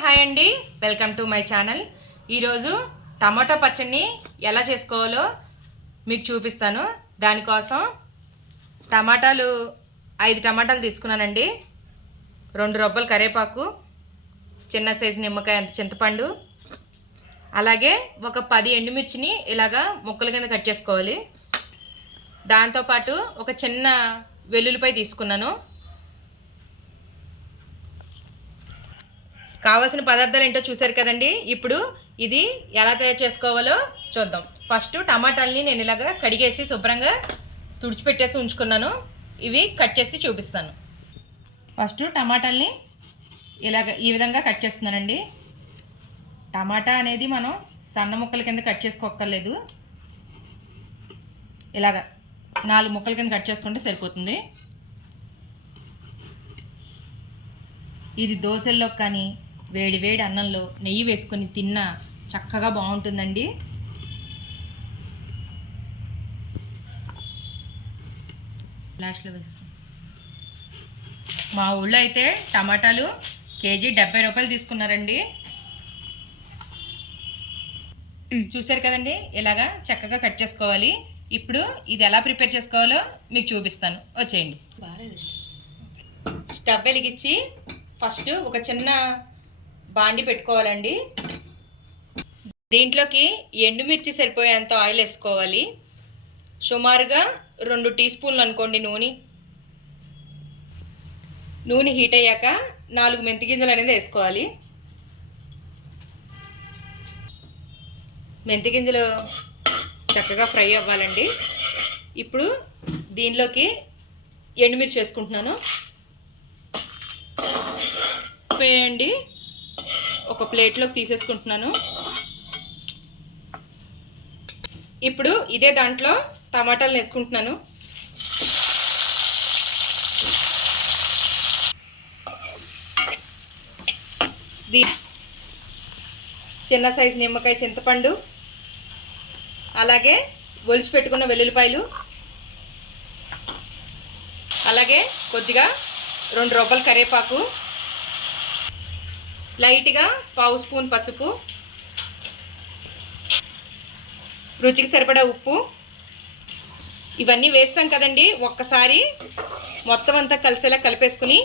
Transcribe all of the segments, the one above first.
Hi అండి. Welcome to my channel. ఈరోజు tomato పచ్చడిని ఎలా చేసుకోవాలో మీకు చూపిస్తాను. దానికోసం టమాటాలు ఐదు టమాటాలు తీసుకున్నానండి. రెండు రొబ్బలు కరివేపాకు చిన్న సైజు నిమ్మకాయ అంత చింతపండు. అలాగే ఒక పది ఎండుమిర్చిని ఇలాగా ముక్కల కింద కట్ చేసుకోవాలి. దాంతోపాటు ఒక చిన్న వెల్లుల్లిపై తీసుకున్నాను. కావాల్సిన పదార్థాలు ఏంటో చూసారు కదండి. ఇప్పుడు ఇది ఎలా తయారు చేసుకోవాలో చూద్దాం. ఫస్ట్ టమాటాలని నేను ఇలాగా కడిగేసి శుభ్రంగా తుడిచిపెట్టేసి ఉంచుకున్నాను. ఇవి కట్ చేసి చూపిస్తాను. ఫస్ట్ టమాటాలని ఇలాగ ఈ విధంగా కట్ చేస్తున్నానండి. టమాటా అనేది మనం సన్న ముక్కల కింద కట్ చేసుకోక్కర్లేదు. ఇలాగ నాలుగు ముక్కల కింద కట్ చేసుకుంటే సరిపోతుంది. ఇది దోశల్లో కానీ వేడి వేడి అన్నంలో నెయ్యి వేసుకొని తిన్నా చక్కగా బాగుంటుందండి. లాస్ట్లో వేసేస్తాం. మా ఊళ్ళో అయితే టమాటాలు కేజీ డెబ్బై రూపాయలు తీసుకున్నారండి. చూసారు కదండి? ఇలాగా చక్కగా కట్ చేసుకోవాలి. ఇప్పుడు ఇది ఎలా ప్రిపేర్ చేసుకోవాలో మీకు చూపిస్తాను. వచ్చేయండి. స్టవ్ వెలిగించి ఫస్ట్ ఒక చిన్న బాండి పెట్టుకోవాలండి. దీంట్లోకి ఎండుమిర్చి సరిపోయేంత ఆయిల్ వేసుకోవాలి. సుమారుగా రెండు టీ స్పూన్లు అనుకోండి నూనె. నూనె హీట్ అయ్యాక నాలుగు మెంతి గింజలు అనేది వేసుకోవాలి. మెంతి గింజలు చక్కగా ఫ్రై అవ్వాలండి. ఇప్పుడు దీనిలోకి ఎండుమిర్చి వేసుకుంటున్నాను. వేయండి. ఒక ప్లేట్లోకి తీసేసుకుంటున్నాను. ఇప్పుడు ఇదే దాంట్లో టమాటాలు వేసుకుంటున్నాను. దీ చిన్న సైజు నిమ్మకాయ చింతపండు అలాగే ఒలిచి పెట్టుకున్న వెల్లుల్లిపాయలు అలాగే కొద్దిగా రెండు రొబ్బల కరివేపాకు లైట్గా పావు స్పూన్ పసుపు. రుచికి సరిపడా ఉప్పు. ఇవన్నీ వేస్తాం కదండి ఒక్కసారి మొత్తం అంతా కలిసేలా కలిపేసుకుని.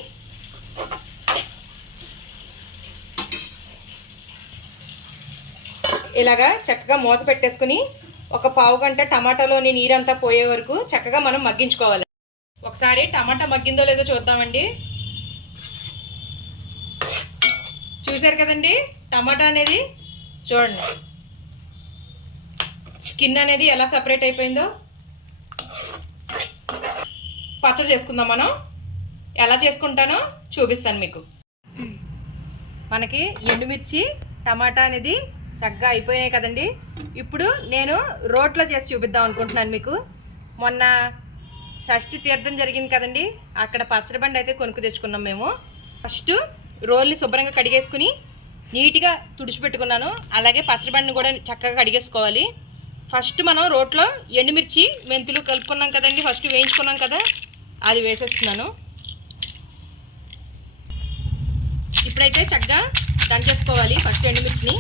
ఇలాగా చక్కగా మూత పెట్టేసుకుని ఒక పావు గంట టమాటాలోని నీరంతా పోయే వరకు చక్కగా మనం మగ్గించుకోవాలి. ఒకసారి టమాటా మగ్గిందో లేదో చూద్దామండి. చూసారు కదండి? టమాటా అనేది చూడండి. స్కిన్ అనేది ఎలా సపరేట్ అయిపోయిందో. పచ్చడి చేసుకుందాం మనం. ఎలా చేసుకుంటానో చూపిస్తాను మీకు. మనకి ఎండుమిర్చి టమాటా అనేది చక్కగా అయిపోయినాయి కదండి. ఇప్పుడు నేను రోట్లో చేసి చూపిద్దాం అనుకుంటున్నాను మీకు. మొన్న షష్ఠి తీర్థం జరిగింది కదండి. అక్కడ పచ్చడి బండి అయితే కొనుక్కు తెచ్చుకున్నాం మేము. ఫస్ట్ రోల్ని శుభ్రంగా కడిగేసుకుని నీట్గా తుడిచిపెట్టుకున్నాను. అలాగే పచ్చడి బండిని కూడా చక్కగా కడిగేసుకోవాలి. ఫస్ట్ మనం రోట్లో ఎండుమిర్చి మెంతులు కలుపుకున్నాం కదండి ఫస్ట్ వేయించుకున్నాం కదా అది వేసేస్తున్నాను. ఇప్పుడైతే చక్కగా దంచేసుకోవాలి ఫస్ట్ ఎండుమిర్చిని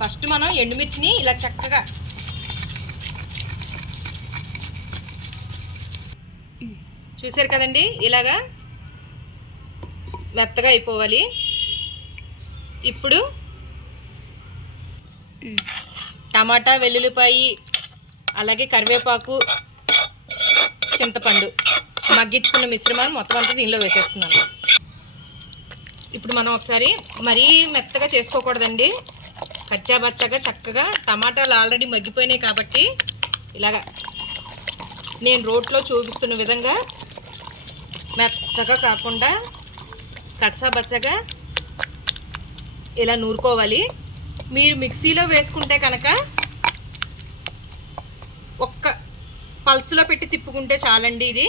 ఫస్ట్ మనం ఎండుమిర్చిని ఇలా చక్కగా చూసారు కదండి? ఇలాగా మెత్తగా అయిపోవాలి. ఇప్పుడు టమాటా వెల్లుల్లిపాయి అలాగే కరివేపాకు చింతపండు మగ్గించుకున్న మిశ్రమాన్ని మొత్తం అంతా దీనిలో వేసేస్తున్నాను. ఇప్పుడు మనం ఒకసారి మరీ మెత్తగా చేసుకోకూడదండి. కచ్చాబచ్చాగా చక్కగా టమాటాలు ఆల్రెడీ మగ్గిపోయినాయి కాబట్టి ఇలాగా నేను రోట్లో చూపిస్తున్న విధంగా మెత్తగా కాకుండా కచ్చాబచ్చగా ఇలా నూరుకోవాలి. మీరు మిక్సీలో వేసుకుంటే కనుక ఒక్క పల్స్లో పెట్టి తిప్పుకుంటే చాలండి ఇది.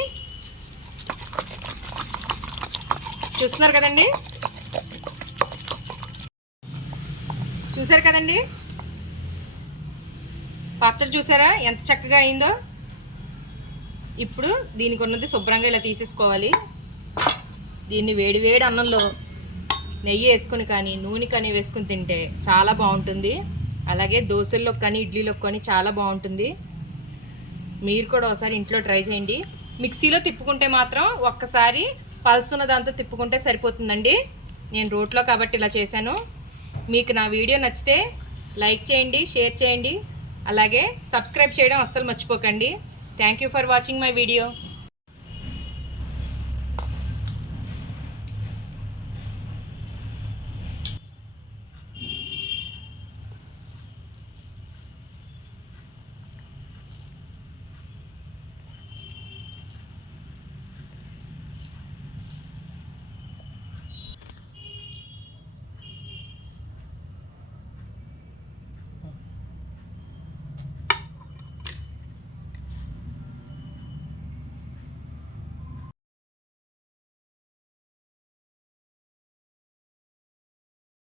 చూస్తున్నారు కదండి? చూసారు కదండి? పచ్చడి చూసారా? ఎంత చక్కగా అయిందో? ఇప్పుడు దీనికి ఉన్నది శుభ్రంగా ఇలా తీసేసుకోవాలి. దీన్ని వేడి వేడి అన్నంలో నెయ్యి వేసుకొని కానీ నూనె కానీ వేసుకొని తింటే చాలా బాగుంటుంది. అలాగే దోశల్లో కానీ ఇడ్లీలో కానీ చాలా బాగుంటుంది. మీరు కూడా ఒకసారి ఇంట్లో ట్రై చేయండి. మిక్సీలో తిప్పుకుంటే మాత్రం ఒక్కసారి పల్సున్న దాంతో తిప్పుకుంటే సరిపోతుందండి. నేను రోట్లో కాబట్టి ఇలా చేశాను. మీకు నా వీడియో నచ్చితే లైక్ చేయండి షేర్ చేయండి. అలాగే సబ్స్క్రైబ్ చేయడం అస్సలు మర్చిపోకండి. Thank you for watching my video